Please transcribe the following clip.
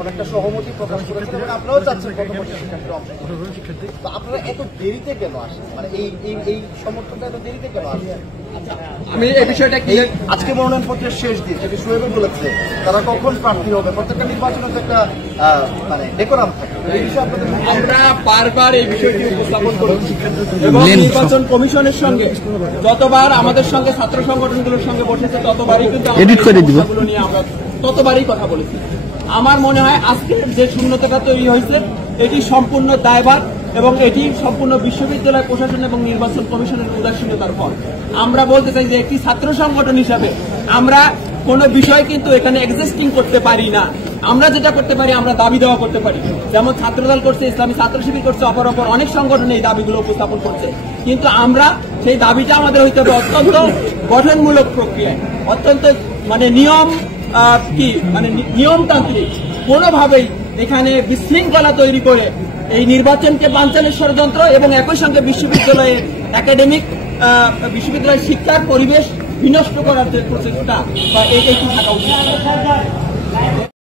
অনেকটা সহমতি প্রকাশ করেছেন এবং আপনারাও চাচ্ছেন পরবর্তী শিক্ষার্থীরা অংশগ্রহণ। তো আপনারা এত দেরিতে কেন আসেন, মানে এই সমর্থনটা এত দেরিতে কেন আসেন? আমি এই বিষয়টা কি, আজকে মনোনয়নপত্রের শেষ দিন, যেটি সোহেব বলেছে তারা কখন প্রার্থী হবে, প্রত্যেকটা নির্বাচনের একটা মানে ডেকোরাম থাকে, এই বিষয়ে আপনাদের আমরা বারবার এই বিষয়টি উপস্থাপন করেছি এবং নির্বাচন কমিশনের সঙ্গে যতবার আমাদের সঙ্গে ছাত্র সংগঠনগুলোর সঙ্গে বসেছে ততবারই কিন্তু বিষয়গুলো নিয়ে আমরা ততবারই কথা বলেছি। আমার মনে হয় আজকের যে শূন্যতাটা তৈরি হয়েছে এটি সম্পূর্ণ দায়ভার এবং এটি সম্পূর্ণ বিশ্ববিদ্যালয় প্রশাসন এবং নির্বাচন কমিশনের উদাসীনতার ফল। আমরা বলতে চাই যে একটি ছাত্র সংগঠন হিসাবে আমরা কোনো বিষয় কিন্তু এখানে এক্সিস্টিং করতে পারি না। আমরা যেটা করতে পারি আমরা দাবি দেওয়া করতে পারি, যেমন ছাত্রদল করছে, ইসলামী ছাত্র শিবির করছে, অপর অনেক সংগঠন এই দাবিগুলো উপস্থাপন করছে। কিন্তু আমরা সেই দাবিটা আমাদের হইতে হবে অত্যন্ত গঠনমূলক প্রক্রিয়ায়, অত্যন্ত মানে নিয়মতান্ত্রিক। কোনোভাবেই এখানে বিশৃঙ্খলা তৈরি করে এই নির্বাচনকে বানচালের ষড়যন্ত্র এবং একই সঙ্গে বিশ্ববিদ্যালয়ের বিশ্ববিদ্যালয়ের শিক্ষার পরিবেশ বিনষ্ট করার যে প্রচেষ্টা বা এইটি থাকা উচিত।